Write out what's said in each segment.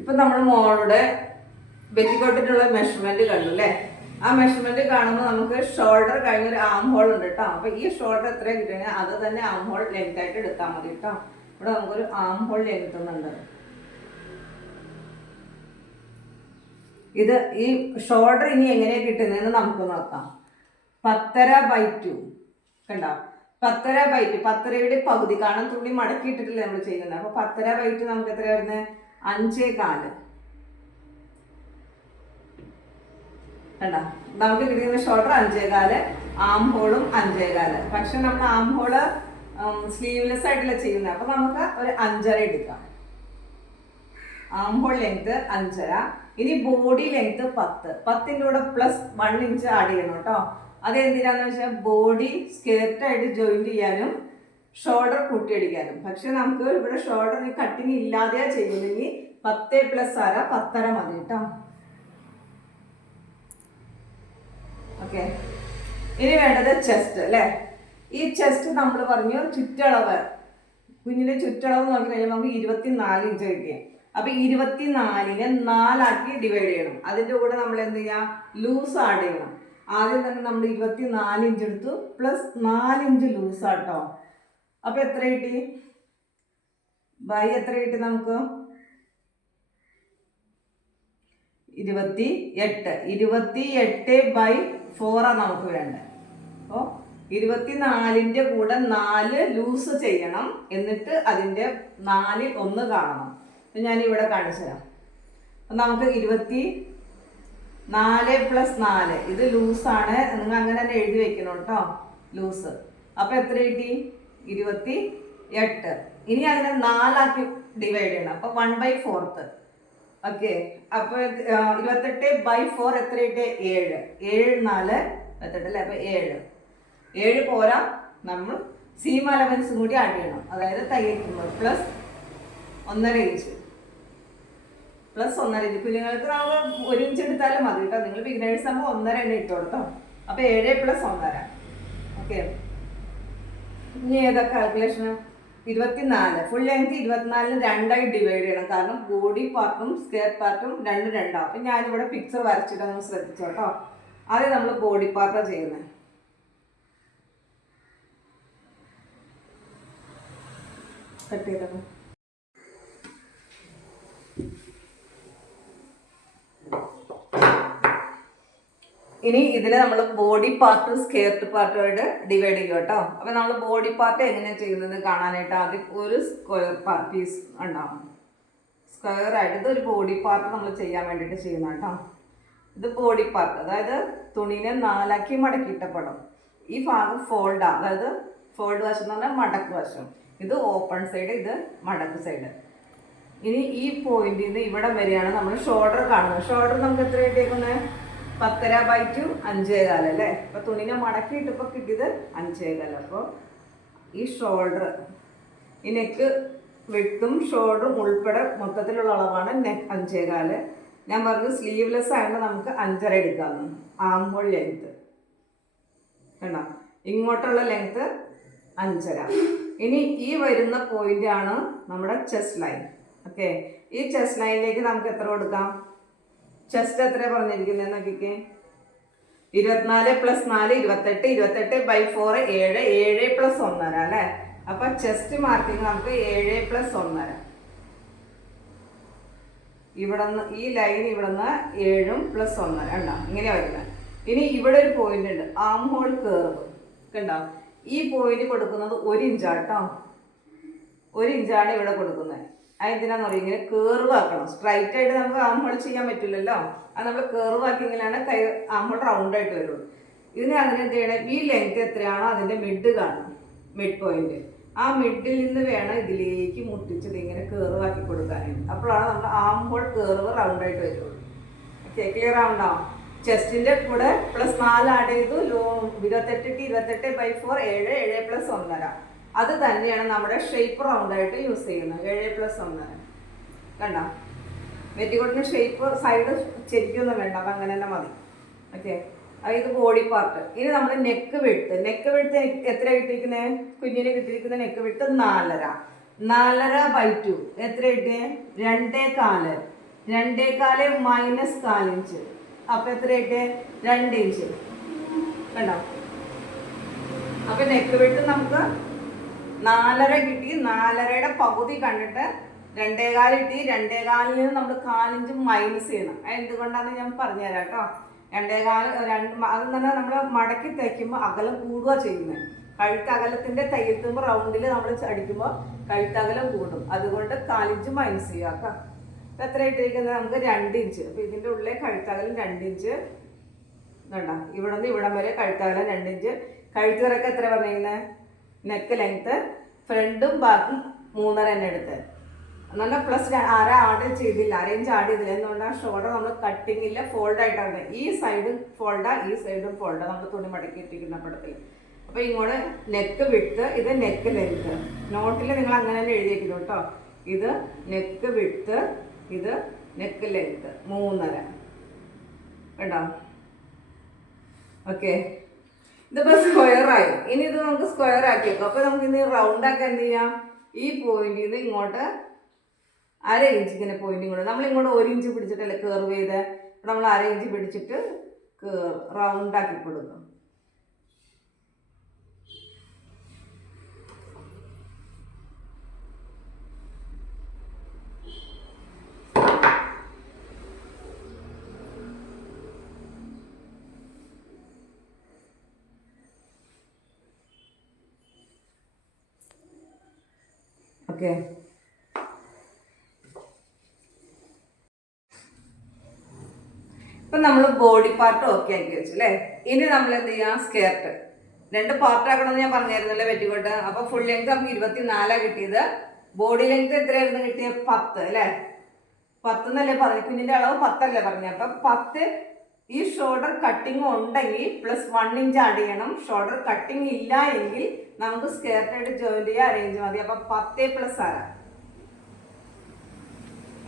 ഇപ്പൊ നമ്മൾ മോളുടെ ബെറ്റിക്കോട്ടിനുള്ള മെഷർമെന്റ് കണ്ടു അല്ലേ? ആ മെഷർമെന്റ് കാണുമ്പോൾ നമുക്ക് ഷോൾഡർ കഴിഞ്ഞൊരു ആം ഹോൾ ഉണ്ട് കേട്ടോ. അപ്പൊ ഈ ഷോൾഡർ എത്ര കിട്ടുകയാണെങ്കിൽ അത് തന്നെ ആം ഹോൾ ലെങ്ത് ആയിട്ട് എടുത്താൽ മതി കേട്ടോ. ഇവിടെ നമുക്കൊരു ആം ഹോൾ ലെങ്ത് എന്നുണ്ട്. ഇത് ഈ ഷോൾഡർ ഇനി എങ്ങനെയാണ് കിട്ടുന്നതെന്ന് നമുക്ക് നോക്കാം. 10.2 കണ്ടോ? 10.2 10യുടെ പകുതി കാണാൻ തുണി മടക്കിയിട്ടിട്ടില്ല നമ്മൾ ചെയ്യുന്നത്. അപ്പൊ 10.2 നമുക്ക് എത്ര വരുന്നത്? 5.4 കണ്ടോ? നമുക്ക് കിട്ടുന്ന ഷോൾഡർ 5.4, ആം ഹോളും 5.4. പക്ഷെ നമ്മൾ ആം ഹോള് സ്ലീവ്ലെസ് ആയിട്ടല്ല ചെയ്യുന്നത്. അപ്പൊ നമുക്ക് ഒരു 5.5 എടുക്കാം. Arm hole length 5.5. ഇനി ബോഡി ലെങ്ത് 10. 10ന്റെ കൂടെ പ്ലസ് 1 ഇഞ്ച് ആഡ് ചെയ്യണം കേട്ടോ. അത് എന്തിനാന്ന് വെച്ചാൽ ബോഡി സ്കേർട്ടായിട്ട് ജോയിന്റ് ചെയ്യാനും ഷോൾഡർ കൂട്ടിയടിക്കാനും. പക്ഷെ നമുക്ക് ഇവിടെ ഷോൾഡർ കട്ടിങ് ഇല്ലാതെയാ ചെയ്യുന്നെങ്കിൽ 10 + 1/2 10.5 മതി കേട്ടോ. ഓക്കെ, ഇനി വേണ്ടത് ചെസ്റ്റ് അല്ലേ? ഈ ചെസ്റ്റ് നമ്മൾ പറഞ്ഞു ചുറ്റളവ്, കുഞ്ഞിന്റെ ചുറ്റളവ് നോക്കി കഴിഞ്ഞാൽ നമുക്ക് 24 ഇഞ്ച് കിട്ടിയ. അപ്പൊ 24നെ 4 ആക്കി ഡിവൈഡ് ചെയ്യണം. അതിന്റെ കൂടെ നമ്മൾ എന്ത് ചെയ്യാം? ലൂസ് ആഡ് ചെയ്യണം. ആദ്യം തന്നെ നമ്മൾ 24 ഇഞ്ച് എടുത്തു പ്ലസ് 4 ഇഞ്ച് ലൂസ് ആട്ടോ. അപ്പൊ എത്ര കിട്ടി? ബൈ എത്ര കിട്ടി നമുക്ക്? 28. 28/4 നമുക്ക് വേണ്ടത്. അപ്പോൾ 24ന്റെ കൂടെ 4 ലൂസ് ചെയ്യണം. എന്നിട്ട് അതിന്റെ 4ൽ 1 കാണണം. ഞാൻ ഇവിടെ കാണിച്ചു തരാം. അപ്പം നമുക്ക് 24 + 4 ഇത് ലൂസാണ്. നിങ്ങൾ അങ്ങനെ തന്നെ എഴുതി വെക്കണം കേട്ടോ, ലൂസ്. അപ്പം എത്ര കിട്ടി? 28. ഇനി അതിനെ 4 ആക്കി ഡിവൈഡ് ചെയ്യണം. അപ്പം 1/4. ഓക്കെ, അപ്പൊ 28/4 എത്ര കിട്ടി? 7. 7 4 28 അല്ലേ? അപ്പൊ 7 പോരാ, നമ്മൾ സീം അലവൻസും കൂടി ആഡ് ചെയ്യണം. അതായത് തയ്യൽക്കുമ്പോൾ പ്ലസ് 1.5 ഇഞ്ച് പ്ലസ് 1.5 ഇഞ്ച്. കുഞ്ഞുങ്ങൾക്ക് നമ്മൾ 1 ഇഞ്ച് എടുത്താലും മതി കേട്ടോ. നിങ്ങൾ ബിഗിനേഴ്സ് ആകുമ്പോൾ 1.5 തന്നെ ഇട്ടോ കേട്ടോ. അപ്പൊ 7 + 1.5. ഓക്കെ, ഇനി ഏതാ കാൽക്കുലേഷന്? 24 ഫുൾ ലെങ്ത് 24ന് 2 ആയി ഡിവൈഡ് ചെയ്യണം. കാരണം ബോഡി പാർട്ടും സ്കേർട്ട് പാർട്ടും 2 2 അപ്പൊ ഞാനിവിടെ പിക്ചർ വരച്ചിട്ടൊന്ന് ശ്രദ്ധിച്ചോ കേട്ടോ. ആദ്യം നമ്മൾ ബോഡി പാർട്ടാണ് ചെയ്യുന്നത്. കട്ട് ചെയ്തോ. ഇനി ഇതിനെ നമ്മൾ ബോഡി പാർട്ടും സ്കേർട്ട് പാർട്ടുമായിട്ട് ഡിവൈഡ് ചെയ്യും കേട്ടോ. അപ്പൊ നമ്മൾ ബോഡി പാർട്ട് എങ്ങനെയാണ് ചെയ്യുന്നത് കാണാനായിട്ട് ആദ്യം ഒരു സ്ക്വയർ പീസ് ഉണ്ടാവും. സ്ക്വയർ ആയിട്ട് ഇതൊരു ബോഡി പാർട്ട് നമ്മൾ ചെയ്യാൻ വേണ്ടിയിട്ട് ചെയ്യുന്ന കേട്ടോ. ഇത് ബോഡി പാർട്ട്, അതായത് തുണിനെ 4 ആക്കി മടക്കിയിട്ട പടം. ഈ ഭാഗം ഫോൾഡാണ്, അതായത് ഫോൾഡ് വശം എന്ന് പറഞ്ഞാൽ മടക്ക് വശം. ഇത് ഓപ്പൺ സൈഡ്, ഇത് മടക്ക് സൈഡ്. ഇനി ഈ പോയിന്റിൽ നിന്ന് ഇവിടെ വരെയാണ് നമ്മൾ ഷോൾഡർ കാണുന്നത്. ഷോൾഡർ നമുക്ക് എത്ര കിട്ടിയേക്കുന്നത്? 10.2 5.4 അല്ലേ? അപ്പൊ തുണിനെ മടക്കിയിട്ട് ഇപ്പൊ കിട്ടിയത് 5.4. അപ്പോൾ ഈ ഷോൾഡർ, ഈ നെക്ക് വിട്ടും ഷോൾഡറും ഉൾപ്പെടെ മൊത്തത്തിലുള്ള അളവാണ് നെക്ക് 5.4. ഞാൻ പറഞ്ഞു സ്ലീവ്ലെസ് ആയതുകൊണ്ട് നമുക്ക് 5.5 എടുക്കാമെന്ന്. ആം ഹോൾ ലെങ്ത് കണ്ടോ? ഇങ്ങോട്ടുള്ള ലെങ്ത് 5.5. ഇനി ഈ വരുന്ന പോയിന്റ് ആണ് നമ്മുടെ ചെസ്റ്റ് ലൈൻ. ഓക്കെ, ഈ ചെസ്റ്റ് ലൈനിലേക്ക് നമുക്ക് എത്ര കൊടുക്കാം? ചെസ്റ്റ് എത്ര പറഞ്ഞിരിക്കുന്നത് നോക്കിക്കേ? 24 + 4 28. 28/4 7. 7 + 1.5 അല്ലേ? അപ്പൊ ചെസ്റ്റ് മാർക്കിങ് നമുക്ക് 7 + 1.5. ഇവിടുന്ന് ഈ ലൈൻ ഇവിടുന്ന് 7 + 1.5 കണ്ടോ? ഇങ്ങനെ വരുന്നത്. ഇനി ഇവിടെ ഒരു പോയിന്റ് ഉണ്ട്, ആം ഹോൾ കേർവ് കണ്ടോ? ഈ പോയിന്റ് കൊടുക്കുന്നത് 1 ഇഞ്ചാട്ടോ. 1 ഇഞ്ചാണ് ഇവിടെ കൊടുക്കുന്നത്. അതെന്തിനാന്ന് പറയും? ഇങ്ങനെ കേർവ് ആക്കണം. സ്ട്രൈറ്റ് ആയിട്ട് നമുക്ക് ആം ഹോൾ ചെയ്യാൻ പറ്റില്ലല്ലോ. അത് നമ്മൾ കേർവ് ആക്കിയെങ്കിലാണ് ആം ഹോൾ റൗണ്ട് ആയിട്ട് വരുള്ളൂ. ഇതിന് അങ്ങനെ എന്ത് ചെയ്യണം? ഈ ലെങ്ത് എത്രയാണോ അതിന്റെ മിഡ് കാണും, മിഡ് പോയിന്റ്. ആ മിഡിൽ നിന്ന് വേണം ഇതിലേക്ക് മുട്ടിച്ചത് ഇങ്ങനെ കേർവ് ആക്കി കൊടുക്കാനായിട്ട്. അപ്പോഴാണ് നമ്മൾ ആം ഹോൾ കേർവ് റൗണ്ട് ആയിട്ട് വരുള്ളൂ. Okay, clear ആവണ്ടോ? ചെസ്റ്റിന്റെ കൂടെ +4 ആഡ് ചെയ്തു. 28/4 7. 7 + 1.5. അത് തന്നെയാണ് നമ്മുടെ ഷേപ്പ് റൗണ്ട് ആയിട്ട് യൂസ് ചെയ്യുന്നത്. 7 + 1.5 കണ്ടോ? വെറ്റിക്കോട്ടിന് ഷേപ്പ് സൈഡ് ശരിക്കൊന്നും വേണ്ട, അപ്പം അങ്ങനെ തന്നെ മതി. ഓക്കെ, ഇത് ബോഡി പാർട്ട്. ഇനി നമ്മൾ നെക്ക് വിഡ്ത്ത് എത്ര കിട്ടിയിരിക്കുന്നത്? കുഞ്ഞിന് കിട്ടിയിരിക്കുന്ന നെക്ക് വിഡ്ത്ത് 4.5. 4.2 എത്ര കിട്ടിയേ? 2.4. 2.25 മൈനസ് 4 ഇഞ്ച്. അപ്പൊ എത്രയായിട്ട് 2 ഇഞ്ച് കണ്ടോ. അപ്പൊ നെക്ക് വിട്ട് നമുക്ക് 4.5 കിട്ടി. 4.5യുടെ പകുതി കണ്ടിട്ട് 2.25 കിട്ടി. 2.25 നിന്ന് നമ്മൾ 4 ഇഞ്ച് മൈനസ് ചെയ്യണം. എന്തുകൊണ്ടാണെന്ന് ഞാൻ പറഞ്ഞുതരാം കേട്ടോ. 2.25 അതെന്ന് പറഞ്ഞാൽ നമ്മൾ മടക്കി തയ്ക്കുമ്പോൾ അകലം കൂടുക ചെയ്യുന്നത്. കഴുത്തകലത്തിന്റെ തയ്യൽത്തുമ്പോൾ റൗണ്ടിൽ നമ്മൾ അടിക്കുമ്പോൾ കഴുത്തകലം കൂടും. അതുകൊണ്ട് 4 ഇഞ്ച് മൈനസ് ചെയ്യുക കേട്ടോ. അപ്പൊ എത്ര ഇട്ടിരിക്കുന്നത് നമുക്ക് 2 ഇഞ്ച്. അപ്പൊ ഇതിന്റെ ഉള്ളിലെ കഴുത്തകലം 2 ഇഞ്ച് കണ്ടോ. ഇവിടെ നിന്ന് ഇവിടം വരെ കഴുത്തകലം 2 ഇഞ്ച്. കഴുത്തിറക്കം എത്ര പറഞ്ഞിരിക്കുന്നത്? നെക്ക് ലെങ്ത് ഫ്രണ്ടും ബാക്കും 3.5 തന്നെ എടുത്ത് എന്നാൽ പ്ലസ് ആഡ് ചെയ്തില്ല. 1 ഇഞ്ച് ആഡ് ചെയ്തില്ല. എന്തുകൊണ്ടാണ്? ഷോൾഡർ നമ്മൾ കട്ടിങ് ഇല്ല, ഫോൾഡ് ആയിട്ടാണ്. ഈ സൈഡും ഫോൾഡാ, ഈ സൈഡും ഫോൾഡാ നമ്മൾ തുണി മടക്കി ഇട്ടിരിക്കുന്ന പടത്തിൽ. അപ്പോൾ ഇങ്ങോട്ട് നെക്ക് വിട്ട്, ഇത് നെക്ക് ലെങ്ത്. നോട്ടിൽ നിങ്ങൾ അങ്ങനെ തന്നെ എഴുതിയിരിക്കുന്നു കേട്ടോ. ഇത് നെക്ക് വിട്ട്, ഇത് നെക്ക് ലെങ്ത് 3.5 കേട്ടോ. ഓക്കെ, ഇതിപ്പോൾ സ്ക്വയറായി. ഇനി ഇത് നമുക്ക് സ്ക്വയർ ആക്കി വെക്കാം. അപ്പോൾ നമുക്ക് ഇന്ന് റൗണ്ട് ആക്കാൻ എന്ത് ചെയ്യാം? ഈ പോയിന്റിൽ നിന്ന് ഇങ്ങോട്ട് 1/2 ഇഞ്ച് ഇങ്ങനെ പോയിന്റ് ഇങ്ങോട്ട് നമ്മൾ ഇങ്ങോട്ട് 1 ഇഞ്ച് പിടിച്ചിട്ടല്ലേ കർവ് ചെയ്ത്. അപ്പോൾ നമ്മൾ 1/2 ഇഞ്ച് പിടിച്ചിട്ട് റൗണ്ട് ആക്കി കൊടുക്കും. ഓക്കെ, ഇപ്പം നമ്മൾ ബോഡി പാർട്ട് ഓക്കെ ആക്കി വെച്ചു അല്ലേ. ഇനി നമ്മൾ എന്ത് ചെയ്യാം? സ്കേർട്ട് 2 പാർട്ടാക്കണമെന്ന് ഞാൻ പറഞ്ഞായിരുന്നല്ലേ പെറ്റിക്കോട്ട്. അപ്പോൾ ഫുൾ ലെങ്ത് നമുക്ക് 24 കിട്ടിയത്. ബോഡി ലെങ്ത് എത്രയായിരുന്നു കിട്ടിയത്? 10 അല്ലേ. 10 എന്നല്ലേ പറഞ്ഞു, കുഞ്ഞിൻ്റെ അളവ് 10 അല്ലേ പറഞ്ഞു. അപ്പം 10. ഈ ഷോൾഡർ കട്ടിങ് ഉണ്ടെങ്കിൽ പ്ലസ് 1 ഇഞ്ച് ആഡ് ചെയ്യണം. ഷോൾഡർ കട്ടിങ് ഇല്ല എങ്കിൽ നമുക്ക് സ്കേർട്ടായിട്ട് ജോയിൻ ചെയ്യാൻ അറേഞ്ച് മതി. അപ്പം 10 + 1/2.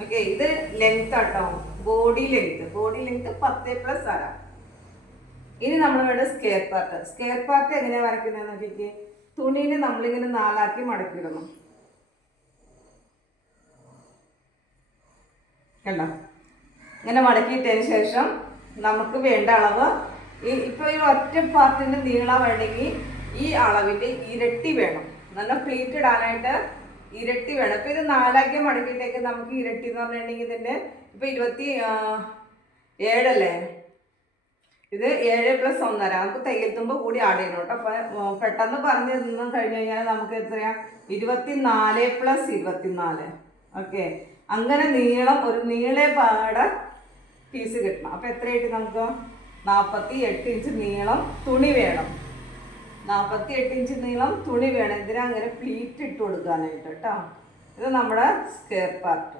ഓക്കെ, ഇത് ലെങ്ത് ആട്ടോ, ബോഡി ലെങ്ത്. Body length 10 + 1/2. ഇനി നമ്മൾ വേണ്ട സ്കെയർ പാർട്ട്. സ്കെയർ പാർട്ട് എങ്ങനെയാണ് വരയ്ക്കുന്നത് നോക്കിക്കേ. തുണീനെ നമ്മളിങ്ങനെ 4 ആക്കി മടക്കിയിടണം കണ്ടോ. ഇങ്ങനെ മടക്കിയിട്ടതിന് ശേഷം നമുക്ക് വേണ്ട അളവ് ഇപ്പോൾ ഈ ഒറ്റ പാർട്ടിൻ്റെ നീളം വേണമെങ്കിൽ ഈ അളവിൻ്റെ ഇരട്ടി വേണം. നല്ല പ്ലീറ്റ് ഇടാനായിട്ട് ഇരട്ടി വേണം. ഇപ്പോൾ ഇത് 4 ആക്കി മടക്കിയിട്ടേക്ക് നമുക്ക് ഇരട്ടി എന്ന് പറഞ്ഞിട്ടുണ്ടെങ്കിൽ ഇതിൻ്റെ ഇപ്പോൾ 27 അല്ലേ. ഇത് 7 + 1.5 നമുക്ക് തയ്യൽത്തുമ്പോൾ കൂടി ആഡ് ചെയ്യണം കേട്ടോ. അപ്പോൾ പെട്ടെന്ന് പറഞ്ഞ് നിന്ന് കഴിഞ്ഞ് കഴിഞ്ഞാൽ നമുക്ക് എത്രയാണ്? 24 + 24. ഓക്കെ, അങ്ങനെ നീളം ഒരു നീളപ്പാടെ പീസ് കിട്ടണം. അപ്പോൾ എത്രയായിട്ട് നമുക്ക് 48 ഇഞ്ച് നീളം തുണി വേണം. 48 ഇഞ്ച് നീളം തുണി വേണം. ഇതിന് അങ്ങനെ പ്ലീറ്റ് ഇട്ട് കൊടുക്കാനായിട്ട് കേട്ടോ. ഇത് നമ്മുടെ സ്ക്വയർ പാർട്ട്.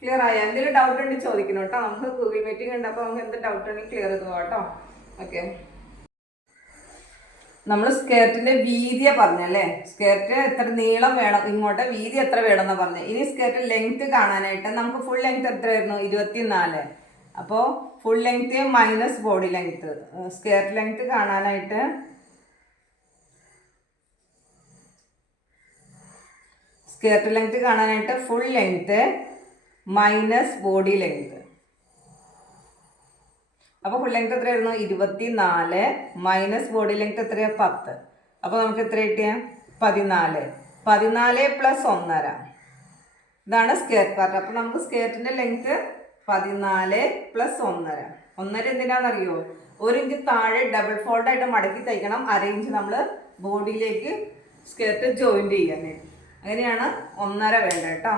ക്ലിയർ ആയ? എന്തെങ്കിലും ഡൗട്ട് ഉണ്ടെങ്കിൽ ചോദിക്കണം കേട്ടോ. നമുക്ക് ഗൂഗിൾ മീറ്റിംഗ് ഉണ്ട്. അപ്പോൾ നമുക്ക് എന്ത് ഡൗട്ട് ഉണ്ടെങ്കിൽ ക്ലിയർ ചെയ്ത് പോകാം കേട്ടോ. ഓക്കെ, നമ്മൾ സ്കേർട്ടിൻ്റെ വീതിയെ പറഞ്ഞല്ലേ. സ്കേർട്ട് എത്ര നീളം വേണം, ഇങ്ങോട്ട് വീതി എത്ര വേണമെന്ന് പറഞ്ഞു. ഇനി സ്കേർട്ട് ലെങ്ത് കാണാനായിട്ട് നമുക്ക് ഫുൾ ലെങ്ത് എത്രയായിരുന്നു? 24. അപ്പോൾ full length minus body length. Skirt length കാണാനായിട്ട് full length minus body length. അപ്പോൾ ഫുൾ ലെങ്ത് എത്രയായിരുന്നു? 24 മൈനസ് ബോഡി ലെങ്ത് എത്രയാണ്? 10. അപ്പോൾ നമുക്ക് എത്ര കിട്ടിയ? 14. 14 + 1.5. ഇതാണ് സ്കേർട്ട് പാർട്ട്. അപ്പോൾ നമുക്ക് സ്കേർട്ടിൻ്റെ ലെങ്ത് 14 + 1.5. 1.5 എന്തിനാണെന്നറിയോ? 1 ഇഞ്ച് താഴെ ഡബിൾ ഫോൾഡായിട്ട് മടക്കി തയ്ക്കണം. 1/2 ഇഞ്ച് നമ്മൾ ബോഡിയിലേക്ക് സ്കേർട്ട് ജോയിൻറ്റ് ചെയ്യാനായിട്ട്. അങ്ങനെയാണ് 1.5 വേണ്ടത് കേട്ടോ.